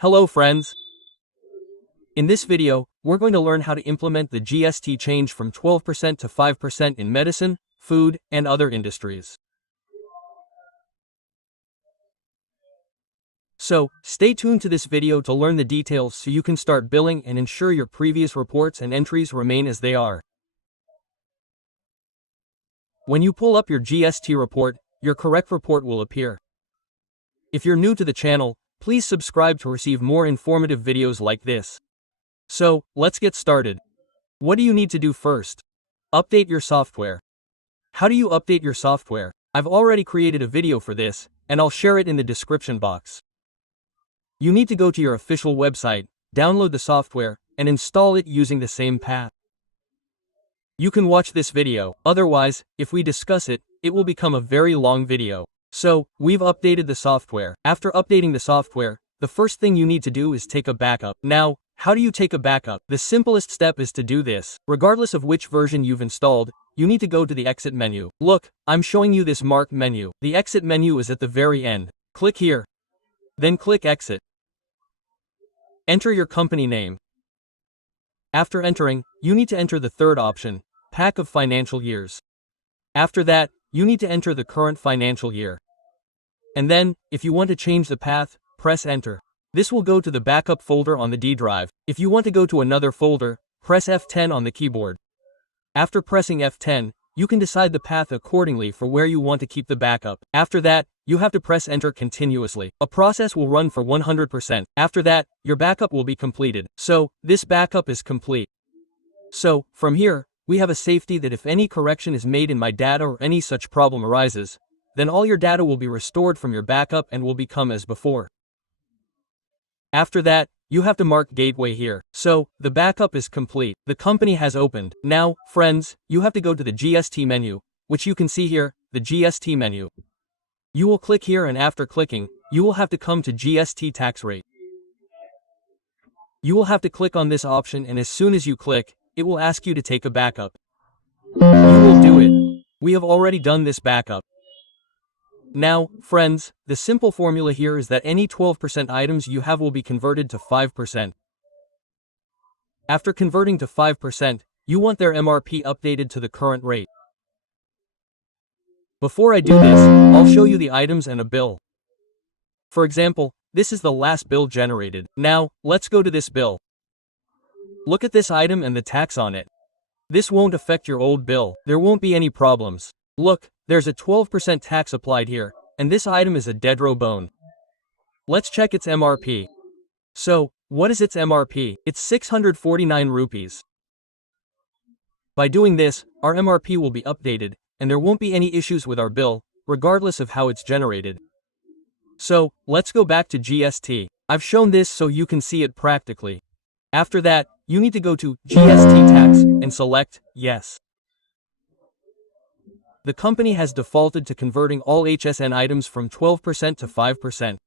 Hello friends! In this video, we're going to learn how to implement the GST change from 12% to 5% in medicine, food, and other industries. So, stay tuned to this video to learn the details so you can start billing and ensure your previous reports and entries remain as they are. When you pull up your GST report, your correct report will appear. If you're new to the channel, please subscribe to receive more informative videos like this. So, let's get started. What do you need to do first? Update your software. How do you update your software? I've already created a video for this, and I'll share it in the description box. You need to go to your official website, download the software, and install it using the same path. You can watch this video, otherwise, if we discuss it, it will become a very long video. So, we've updated the software. After updating the software, the first thing you need to do is take a backup. Now, how do you take a backup? The simplest step is to do this. Regardless of which version you've installed, you need to go to the exit menu. Look, I'm showing you this marked menu. The exit menu is at the very end. Click here. Then click exit. Enter your company name. After entering, you need to enter the third option, pack of financial years. After that, you need to enter the current financial year. And then, if you want to change the path, press enter. This will go to the backup folder on the D drive. If you want to go to another folder, press F10 on the keyboard. After pressing F10, you can decide the path accordingly for where you want to keep the backup. After that, you have to press enter continuously. A process will run for 100%. After that, your backup will be completed. So, this backup is complete. So, from here, we have a safety that if any correction is made in my data or any such problem arises, then all your data will be restored from your backup and will become as before. After that, you have to mark gateway here. So, the backup is complete. The company has opened. Now, friends, you have to go to the GST menu, which you can see here, the GST menu. You will click here and after clicking, you will have to come to GST tax rate. You will have to click on this option and as soon as you click, it will ask you to take a backup. You will do it. We have already done this backup. Now, friends, the simple formula here is that any 12% items you have will be converted to 5%. After converting to 5%, you want their MRP updated to the current rate. Before I do this, I'll show you the items and a bill. For example, this is the last bill generated. Now, let's go to this bill. Look at this item and the tax on it. This won't affect your old bill. There won't be any problems. Look, there's a 12% tax applied here, and this item is a dead raw bone. Let's check its MRP. So, what is its MRP? It's 649 rupees. By doing this, our MRP will be updated, and there won't be any issues with our bill, regardless of how it's generated. So, let's go back to GST. I've shown this so you can see it practically. After that, you need to go to GST tax and select yes. The company has defaulted to converting all HSN items from 12% to 5%.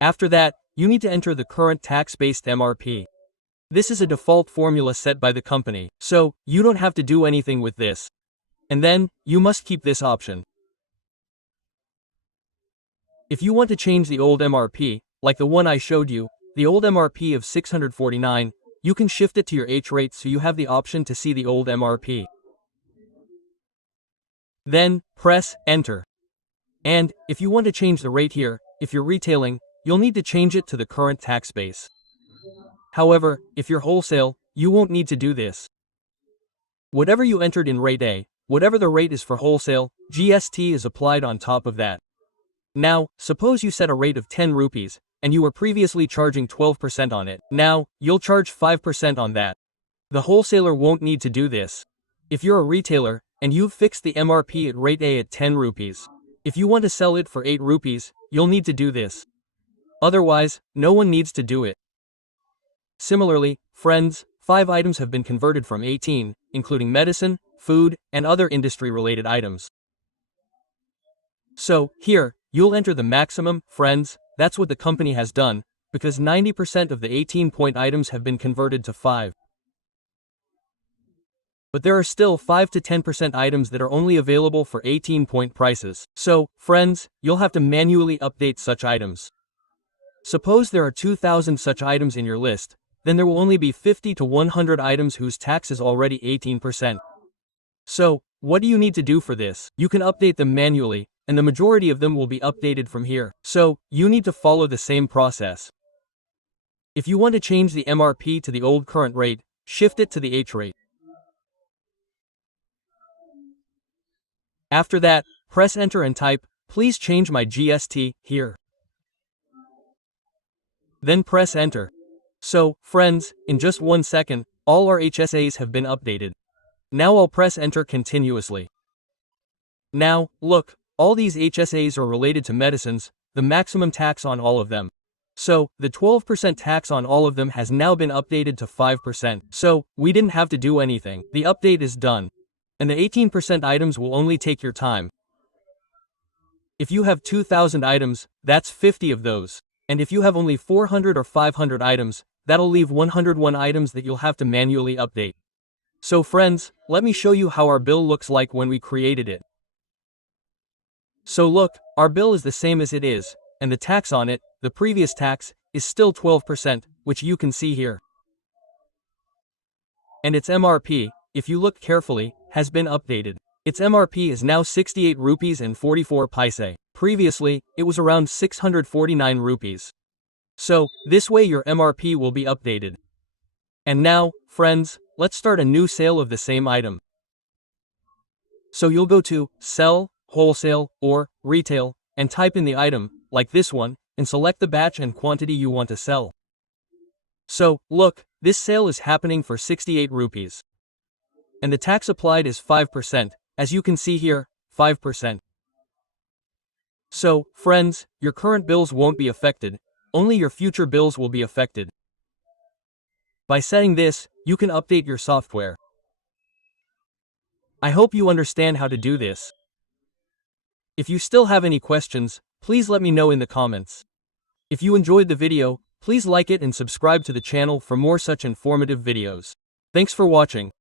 After that, you need to enter the current tax-based MRP. This is a default formula set by the company, so you don't have to do anything with this. And then, you must keep this option. If you want to change the old MRP, like the one I showed you, the old MRP of 649, you can shift it to your H rate so you have the option to see the old MRP. Then, press enter. And, if you want to change the rate here, if you're retailing, you'll need to change it to the current tax base. However, if you're wholesale, you won't need to do this. Whatever you entered in rate A, whatever the rate is for wholesale, GST is applied on top of that. Now, suppose you set a rate of 10 rupees, and you were previously charging 12% on it. Now, you'll charge 5% on that. The wholesaler won't need to do this. If you're a retailer, and you've fixed the MRP at rate A at 10 rupees, if you want to sell it for 8 rupees, you'll need to do this. Otherwise, no one needs to do it. Similarly, friends, 5 items have been converted from 18, including medicine, food, and other industry-related items. So, here, you'll enter the maximum, friends, that's what the company has done, because 90% of the 18-point items have been converted to 5. But there are still 5 to 10% items that are only available for 18-point prices. So, friends, you'll have to manually update such items. Suppose there are 2,000 such items in your list, then there will only be 50 to 100 items whose tax is already 18%. So, what do you need to do for this? You can update them manually, and the majority of them will be updated from here. So, you need to follow the same process. If you want to change the MRP to the old current rate, shift it to the H rate. After that, press enter and type, "Please change my GST" here. Then press enter. So, friends, in just 1 second, all our HSAs have been updated. Now I'll press enter continuously. Now, look, all these HSAs are related to medicines, the maximum tax on all of them. So, the 12% tax on all of them has now been updated to 5%. So, we didn't have to do anything. The update is done. And the 18% items will only take your time. If you have 2,000 items, that's 50 of those. And if you have only 400 or 500 items, that'll leave 101 items that you'll have to manually update. So friends, let me show you how our bill looks like when we created it. So look, our bill is the same as it is, and the tax on it, the previous tax, is still 12%, which you can see here. And its MRP, if you look carefully, has been updated. Its MRP is now 68 rupees and 44 paise. Previously, it was around 649 rupees. So, this way your MRP will be updated. And now, friends, let's start a new sale of the same item. So you'll go to Sell, Wholesale, or Retail, and type in the item, like this one, and select the batch and quantity you want to sell. So, look, this sale is happening for 68 rupees. And the tax applied is 5%, as you can see here, 5%. So, friends, your current bills won't be affected, only your future bills will be affected. By setting this, you can update your software. I hope you understand how to do this. If you still have any questions, please let me know in the comments. If you enjoyed the video, please like it and subscribe to the channel for more such informative videos. Thanks for watching.